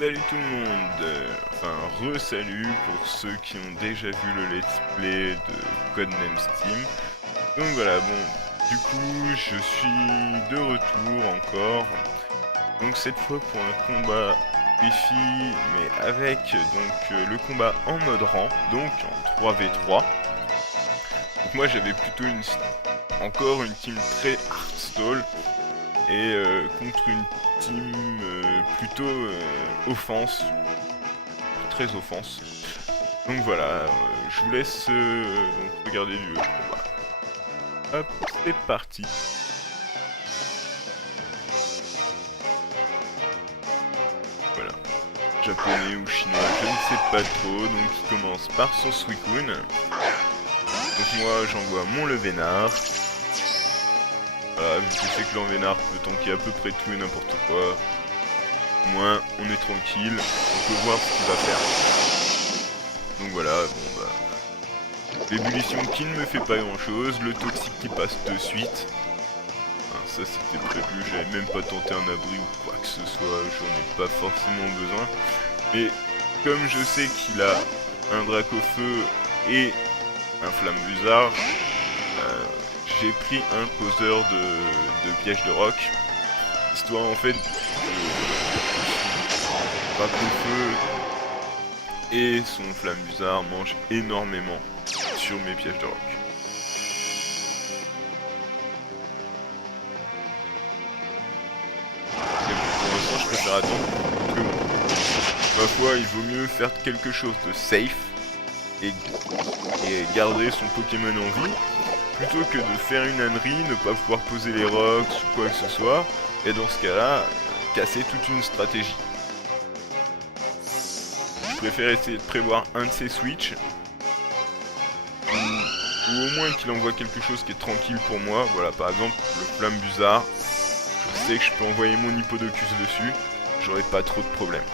Salut tout le monde, enfin re-salut pour ceux qui ont déjà vu le let's play de Codename Steam. Donc voilà, bon, du coup je suis de retour encore, donc cette fois pour un combat défi, mais avec donc le combat en mode rang, donc en 3v3. Donc moi j'avais plutôt encore une team très hardstall, et contre une team plutôt offense, très offense. Donc voilà, je vous laisse donc regarder du combat. Hop, c'est parti. Voilà, japonais ou chinois, je ne sais pas trop, donc il commence par son Suicune. Donc moi j'envoie mon Levénard. Voilà, vu que je sais que l'Envénard peut tanker à peu près tout et n'importe quoi. Au moins, on est tranquille, on peut voir ce qu'il va faire. Donc voilà, bon bah... l'ébullition qui ne me fait pas grand chose, le toxique qui passe de suite. Enfin, ça c'était prévu, j'avais même pas tenté un abri ou quoi que ce soit, j'en ai pas forcément besoin. Mais comme je sais qu'il a un Dracofeu et un Flammebuzard, j'ai pris un poseur de piège de roc, histoire en fait Dracofeu et son Flammebuzard mangent énormément sur mes pièges de roc. Et pour l'instant je préfère attendre, parce que bon, ma foi il vaut mieux faire quelque chose de safe et garder son Pokémon en vie, plutôt que de faire une ânerie, ne pas pouvoir poser les rocks ou quoi que ce soit, et dans ce cas-là, casser toute une stratégie. Je préfère essayer de prévoir un de ses switches, ou au moins qu'il envoie quelque chose qui est tranquille pour moi. Voilà, par exemple, le Flammebuzard, je sais que je peux envoyer mon Hippodocus dessus, j'aurai pas trop de problèmes.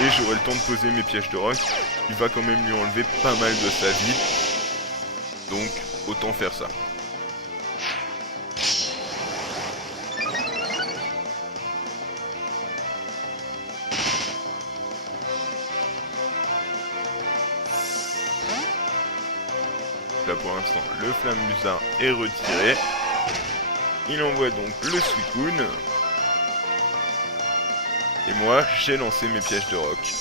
Et j'aurai le temps de poser mes pièges de roc, il va quand même lui enlever pas mal de sa vie, donc autant faire ça. Là pour l'instant le Flammebuzard est retiré. Il envoie donc le Suicune. Et moi j'ai lancé mes pièges de roc.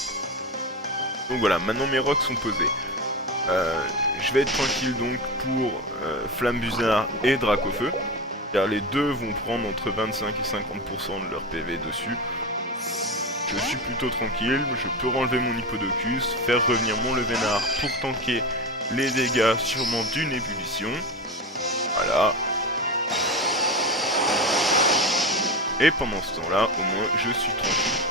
Donc voilà, maintenant mes rocs sont posés. Je vais être tranquille donc pour Flammebuzard et Dracofeu, car les deux vont prendre entre 25 et 50% de leur PV dessus. Je suis plutôt tranquille, je peux renlever mon Hippodocus, faire revenir mon Levénard pour tanker les dégâts sûrement d'une ébullition. Voilà. Et pendant ce temps-là, au moins je suis tranquille.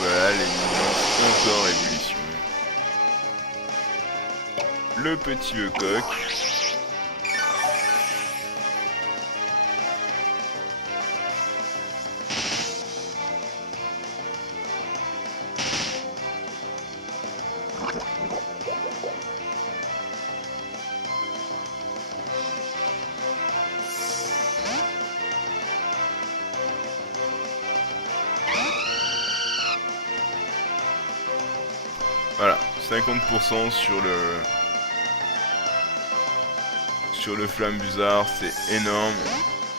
Voilà, les minions encore ébullition. Le petit Lecoq. Voilà, 50% sur le Flammebuzard, c'est énorme.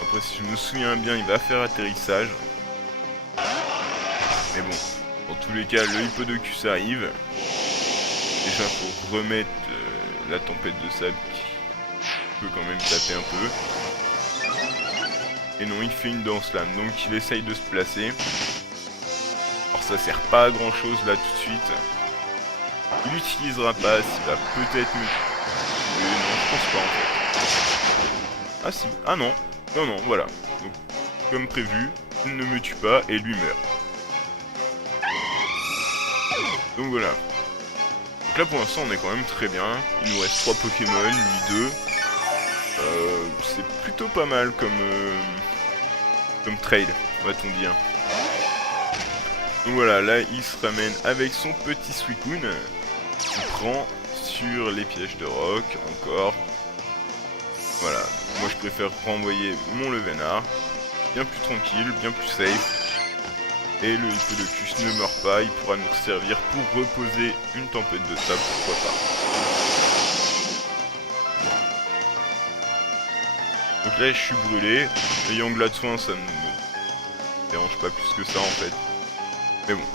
Après, si je me souviens bien, il va faire atterrissage. Mais bon, dans tous les cas, le Hippodocus arrive. Déjà pour remettre la tempête de sable qui peut quand même taper un peu. Et non, il fait une danse lame, donc il essaye de se placer. Alors ça sert pas à grand chose là tout de suite. Il l'utilisera pas, s'il va peut-être me... non, je pense pas en fait. Ah si, ah non, non, voilà. Donc, comme prévu, il ne me tue pas et lui meurt. Donc voilà. Donc là pour l'instant on est quand même très bien. Il nous reste 3 Pokémon, lui 2. C'est plutôt pas mal comme trade, va-t-on dire. Donc voilà, là il se ramène avec son petit Suicune. prend sur les pièges de roc, encore. Voilà, moi je préfère renvoyer mon Levénard, bien plus tranquille, bien plus safe. Et le Hippodocus ne meurt pas, il pourra nous servir pour reposer une tempête de sable, pourquoi pas. Donc là je suis brûlé, ayant Glade Soin ça ne me dérange pas plus que ça en fait. Mais bon.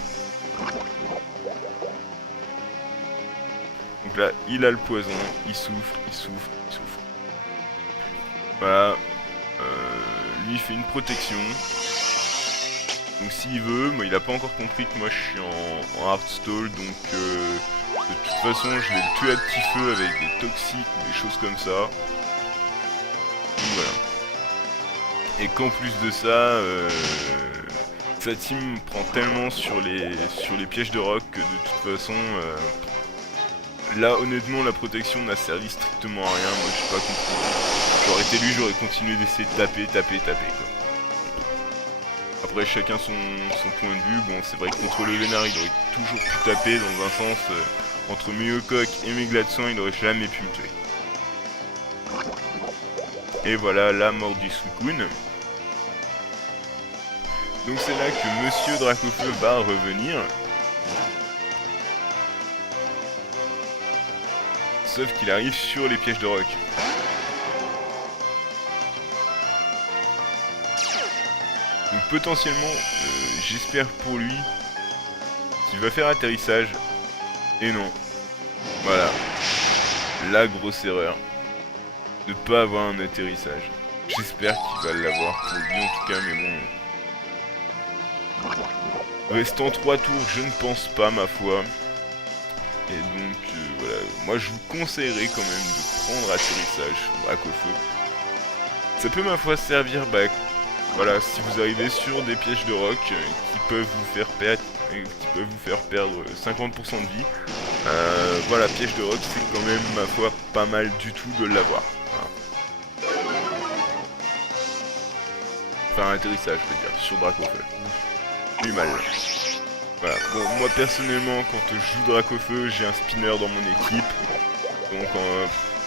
Donc là il a le poison, il souffre, il souffre, il souffre. Voilà, lui il fait une protection. Donc s'il veut, moi il a pas encore compris que moi je suis en hard stall, donc de toute façon je vais le tuer à petit feu avec des toxiques ou des choses comme ça. Donc voilà. Et qu'en plus de ça, sa team prend tellement sur les pièges de roc que de toute façon, là honnêtement la protection n'a servi strictement à rien, moi j'ai pas compris. J'aurais été lui, j'aurais continué d'essayer de taper quoi. Après chacun son point de vue, bon c'est vrai que contre le Vénard il aurait toujours pu taper dans un sens, entre Myocoque et mes Glade Soin il aurait jamais pu me tuer. Et voilà la mort du Suicune. Donc c'est là que Monsieur Dracofeu va revenir. Sauf qu'il arrive sur les pièges de roc. Donc potentiellement, j'espère pour lui qu'il va faire atterrissage. Et non. Voilà. La grosse erreur. De ne pas avoir un atterrissage. J'espère qu'il va l'avoir pour lui en tout cas, mais bon. Restant 3 tours, je ne pense pas ma foi. Et donc voilà, moi je vous conseillerais quand même de prendre atterrissage sur Dracofeu. Ça peut ma foi servir, bah voilà, si vous arrivez sur des pièges de roc qui peuvent vous faire perdre 50% de vie. Voilà, piège de roc c'est quand même ma foi pas mal du tout de l'avoir. Voilà. Enfin atterrissage je veux dire, sur Dracofeu. Plus mal. Voilà, bon moi personnellement quand je joue Dracofeu j'ai un spinner dans mon équipe. Donc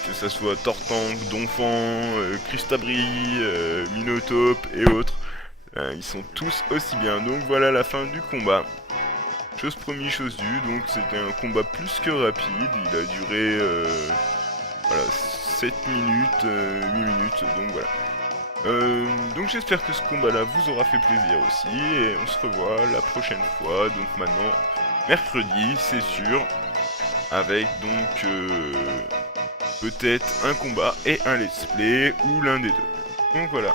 que ça soit Tortank, Donphan, Cristabri, Minotape et autres. Ils sont tous aussi bien. Donc voilà la fin du combat. Chose promise, chose due. Donc c'était un combat plus que rapide. Il a duré voilà, 7 minutes, 8 minutes. Donc voilà. Donc j'espère que ce combat là vous aura fait plaisir aussi. Et on se revoit la prochaine fois. Donc maintenant, mercredi, c'est sûr. Avec donc peut-être un combat et un let's play ou l'un des deux. Donc voilà.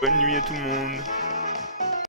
Bonne nuit à tout le monde.